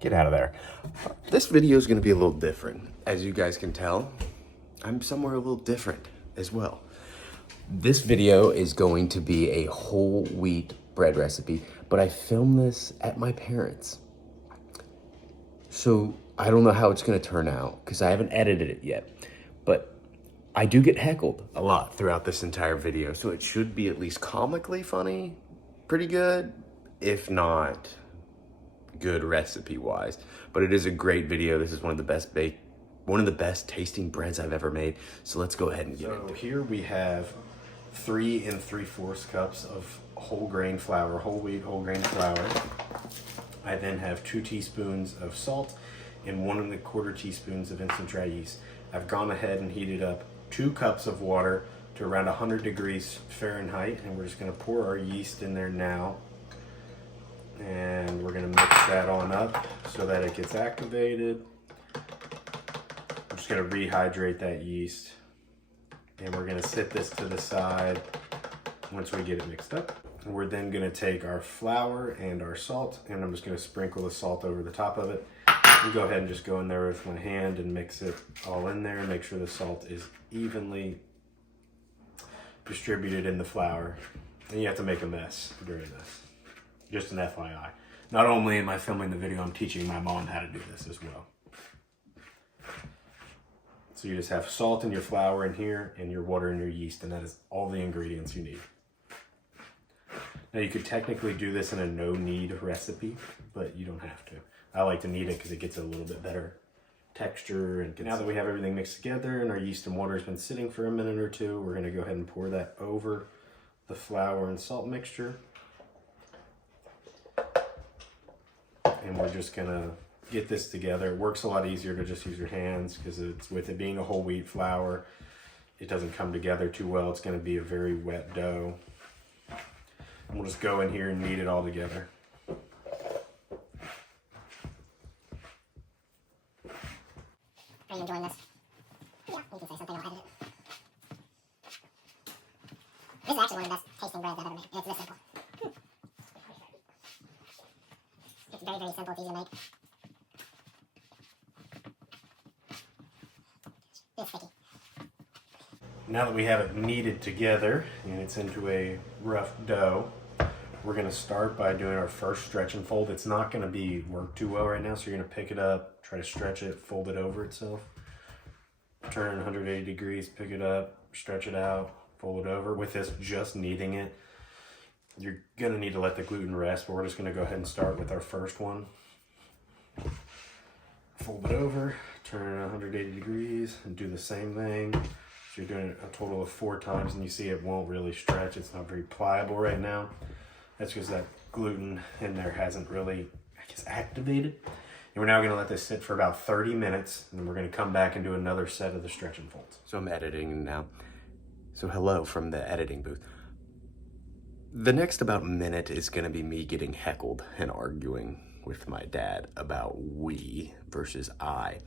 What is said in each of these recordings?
Get out of there. This video is going to be a little different. As you guys can tell, I'm somewhere a little different as well. This video is going to be a whole wheat bread recipe, but I filmed this at my parents'. So I don't know how it's going to turn out because I haven't edited it yet, but I do get heckled a lot throughout this entire video. So it should be at least comically funny, pretty good, if not good recipe wise. But it is a great video. This is one of the best tasting breads I've ever made. So let's go ahead and get into it. Here we have 3 3/4 cups of whole grain flour, whole wheat, whole grain flour. I then have 2 teaspoons of salt and 1 1/4 teaspoons of instant dry yeast. I've gone ahead and heated up 2 cups of water to around 100 degrees Fahrenheit, and we're just going to pour our yeast in there now. And we're going to mix that on up so that it gets activated. I'm just going to rehydrate that yeast, and we're going to set this to the side once we get it mixed up. And we're then going to take our flour and our salt, and I'm just going to sprinkle the salt over the top of it. And go ahead and just go in there with my hand and mix it all in there and make sure the salt is evenly distributed in the flour. And you have to make a mess during this. Just an FYI. Not only am I filming the video, I'm teaching my mom how to do this as well. So you just have salt in your flour in here and your water and your yeast, and that is all the ingredients you need. Now you could technically do this in a no-knead recipe, but you don't have to. I like to knead it because it gets a little bit better texture. And now that we have everything mixed together and our yeast and water has been sitting for a minute or two, we're going to go ahead and pour that over the flour and salt mixture. And we're just gonna get this together. It works a lot easier to just use your hands because it's, with it being a whole wheat flour, it doesn't come together too well. It's gonna be a very wet dough. And we'll just go in here and knead it all together. Are you enjoying this? Yeah, you can say something, I'll edit it. This is actually one of the best tasting breads I've ever made, and it's this simple. It's very, very simple, it's easy to make. It's sticky. Now that we have it kneaded together and it's into a rough dough, we're gonna start by doing our first stretch and fold. It's not gonna be worked too well right now, so you're gonna pick it up, try to stretch it, fold it over itself. Turn 180 degrees, pick it up, stretch it out, fold it over. With this, just kneading it, you're gonna need to let the gluten rest, but we're just gonna go ahead and start with our first one. Fold it over, turn 180 degrees, and do the same thing. So you're doing it a total of 4 times, and you see it won't really stretch. It's not very pliable right now. That's because that gluten in there hasn't really, activated. And we're now gonna let this sit for about 30 minutes, and then we're gonna come back and do another set of the stretch and folds. So I'm editing now. So hello from the editing booth. The next about minute is gonna be me getting heckled and arguing with my dad about we versus I.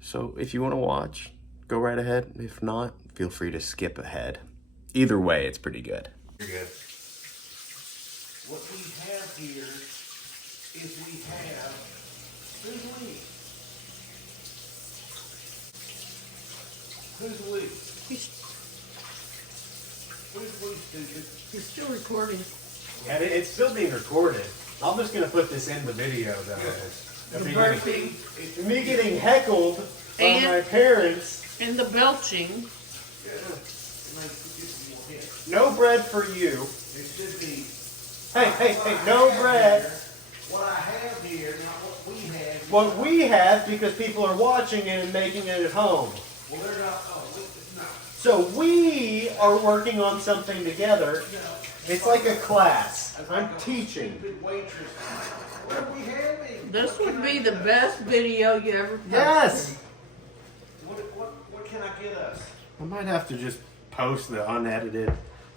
So if you wanna watch, go right ahead. If not, feel free to skip ahead. Either way, it's pretty good. You're good. What we have here is we have who's we? Who's we? Who's we, stupid? You're still recording. Yeah, it's still being recorded. I'm just gonna put this in the video though. The burping Me getting heckled by And- my parents. and the belching. Yeah. Like, get more hit. No bread for you. It should be. Hey, what I no have bread. here- What I have here, not what we have. What we have because people are watching it and making it at home. Well, they're not. No. So we are working on something together. It's like a class. I'm teaching. Stupid waitress. What are we having? This would be the best video you ever posted. Yes. What can I get us? I might have to just post the unedited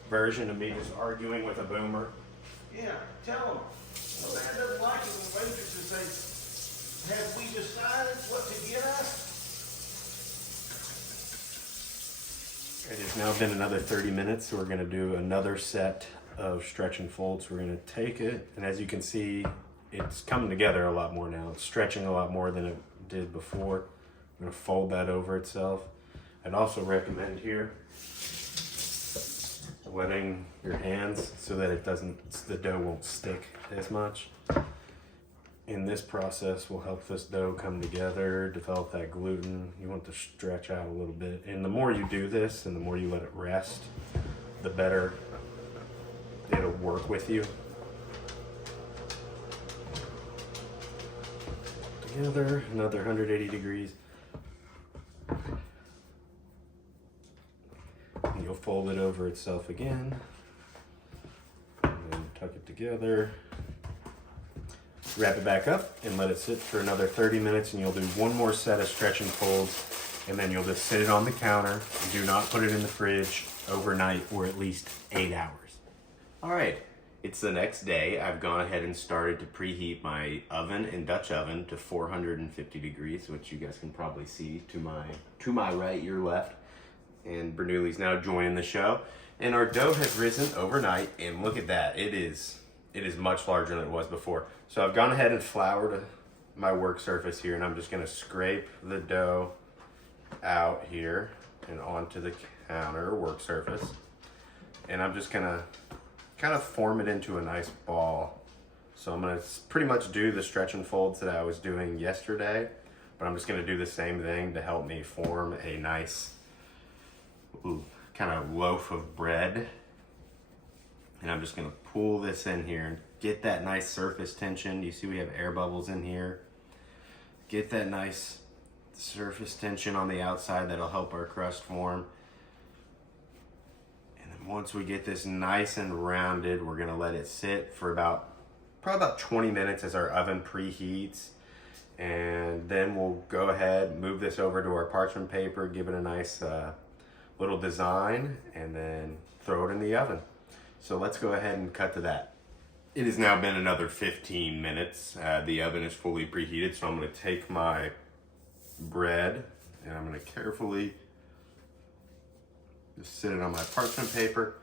version of me just arguing with a boomer. Yeah, tell them. Well, that doesn't like it when waitresses say, have we decided what to get us? It has now been another 30 minutes, so we're going to do another set of stretch and folds. We're going to take it, and as you can see, it's coming together a lot more now. It's stretching a lot more than it did before. I'm gonna fold that over itself. I'd also recommend here wetting your hands so that the dough won't stick as much. In this process will help this dough come together, develop that gluten. You want to stretch out a little bit. And the more you do this and the more you let it rest, the better it'll work with you. Together, another 180 degrees. And you'll fold it over itself again. And then tuck it together. Wrap it back up and let it sit for another 30 minutes, and you'll do one more set of stretch and folds, and then you'll just sit it on the counter. Do not put it in the fridge overnight for at least 8 hours. All right, it's the next day. I've gone ahead and started to preheat my oven and Dutch oven to 450 degrees, which you guys can probably see to my right, your left. And Bernoulli's now joining the show. And our dough has risen overnight, and look at that. It is much larger than it was before. So I've gone ahead and floured my work surface here, and I'm just gonna scrape the dough out here and onto the counter work surface. And I'm just gonna kind of form it into a nice ball. So I'm gonna pretty much do the stretch and folds that I was doing yesterday, but I'm just gonna do the same thing to help me form a nice kind of loaf of bread. And I'm just gonna pull this in here and get that nice surface tension. You see we have air bubbles in here. Get that nice surface tension on the outside that'll help our crust form. And then once we get this nice and rounded, we're gonna let it sit for probably about 20 minutes as our oven preheats. And then we'll go ahead, move this over to our parchment paper, give it a nice little design, and then throw it in the oven. So let's go ahead and cut to that. It has now been another 15 minutes. The oven is fully preheated, so I'm gonna take my bread and I'm gonna carefully just sit it on my parchment paper,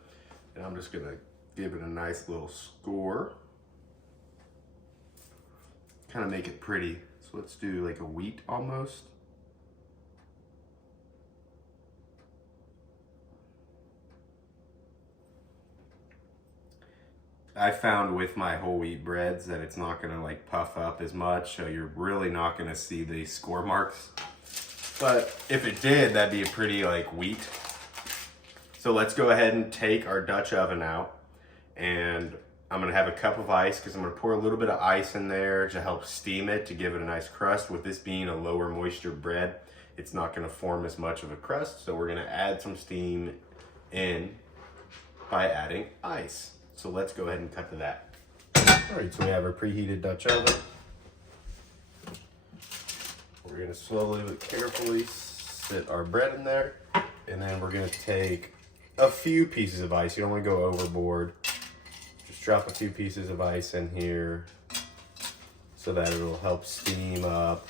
and I'm just gonna give it a nice little score. Kind of make it pretty. So let's do like a wheat almost. I found with my whole wheat breads that it's not gonna like puff up as much, so you're really not gonna see the score marks. But if it did, that'd be a pretty like wheat. So let's go ahead and take our Dutch oven out, and I'm gonna have a cup of ice because I'm gonna pour a little bit of ice in there to help steam it, to give it a nice crust. With this being a lower moisture bread, it's not gonna form as much of a crust, so we're gonna add some steam in by adding ice. So let's go ahead and cut to that. All right, so we have our preheated Dutch oven. We're gonna slowly but carefully sit our bread in there, and then we're gonna take a few pieces of ice. You don't wanna go overboard. Just drop a few pieces of ice in here so that it'll help steam up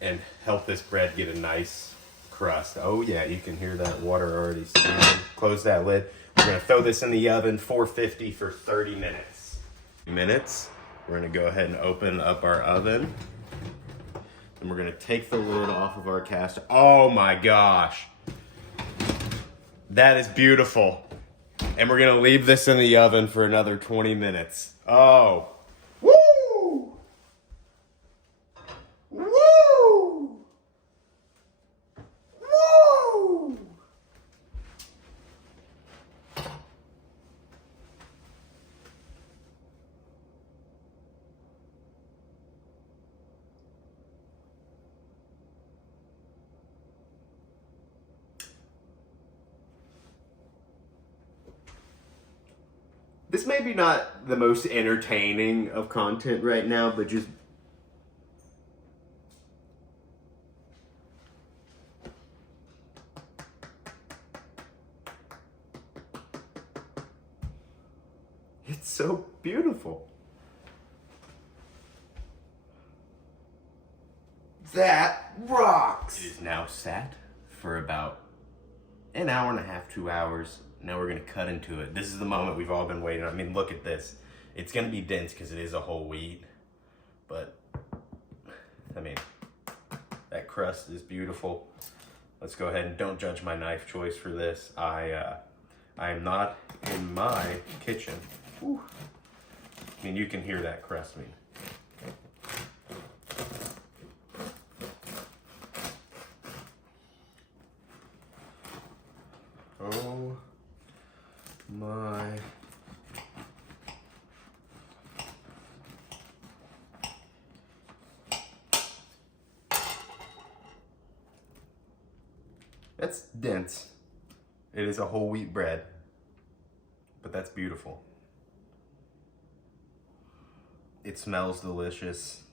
and help this bread get a nice crust. Oh yeah, you can hear that water already steaming. Close that lid. We're gonna throw this in the oven, 450 for 30 minutes. We're gonna go ahead and open up our oven. And we're gonna take the lid off of our cast. Oh my gosh. That is beautiful. And we're gonna leave this in the oven for another 20 minutes. Oh. Woo! Woo! Woo! This may be not the most entertaining of content right now, but just it's so beautiful. That rocks. It is now sat for about an hour and a half, 2 hours. Now we're gonna cut into it. This is the moment we've all been waiting on. I mean, look at this. It's gonna be dense because it is a whole wheat, but I mean, that crust is beautiful. Let's go ahead and don't judge my knife choice for this. I am not in my kitchen. Whew. I mean, you can hear that crust. I mean, oh my. That's dense. It is a whole wheat bread, but that's beautiful. It smells delicious.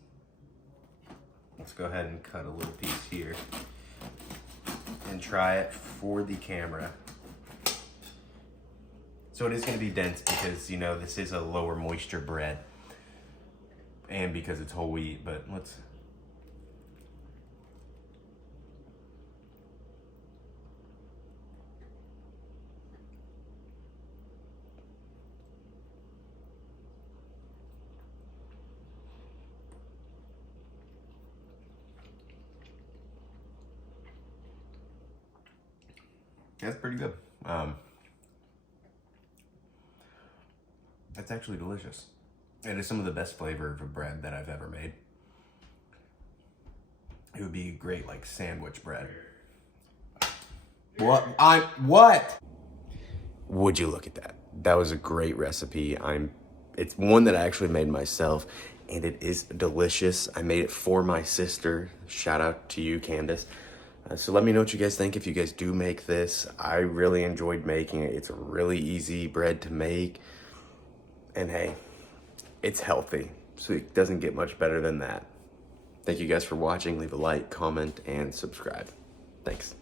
Let's go ahead and cut a little piece here and try it for the camera. So it is going to be dense because, you know, this is a lower moisture bread and because it's whole wheat, but let's... That's pretty good. That's actually delicious. It is some of the best flavor of a bread that I've ever made. It would be great like sandwich bread. What? Would you look at that? That was a great recipe. It's one that I actually made myself, and it is delicious. I made it for my sister. Shout out to you, Candace. So let me know what you guys think if you guys do make this. I really enjoyed making it. It's a really easy bread to make. And hey, it's healthy, so it doesn't get much better than that. Thank you guys for watching. Leave a like, comment, and subscribe. Thanks.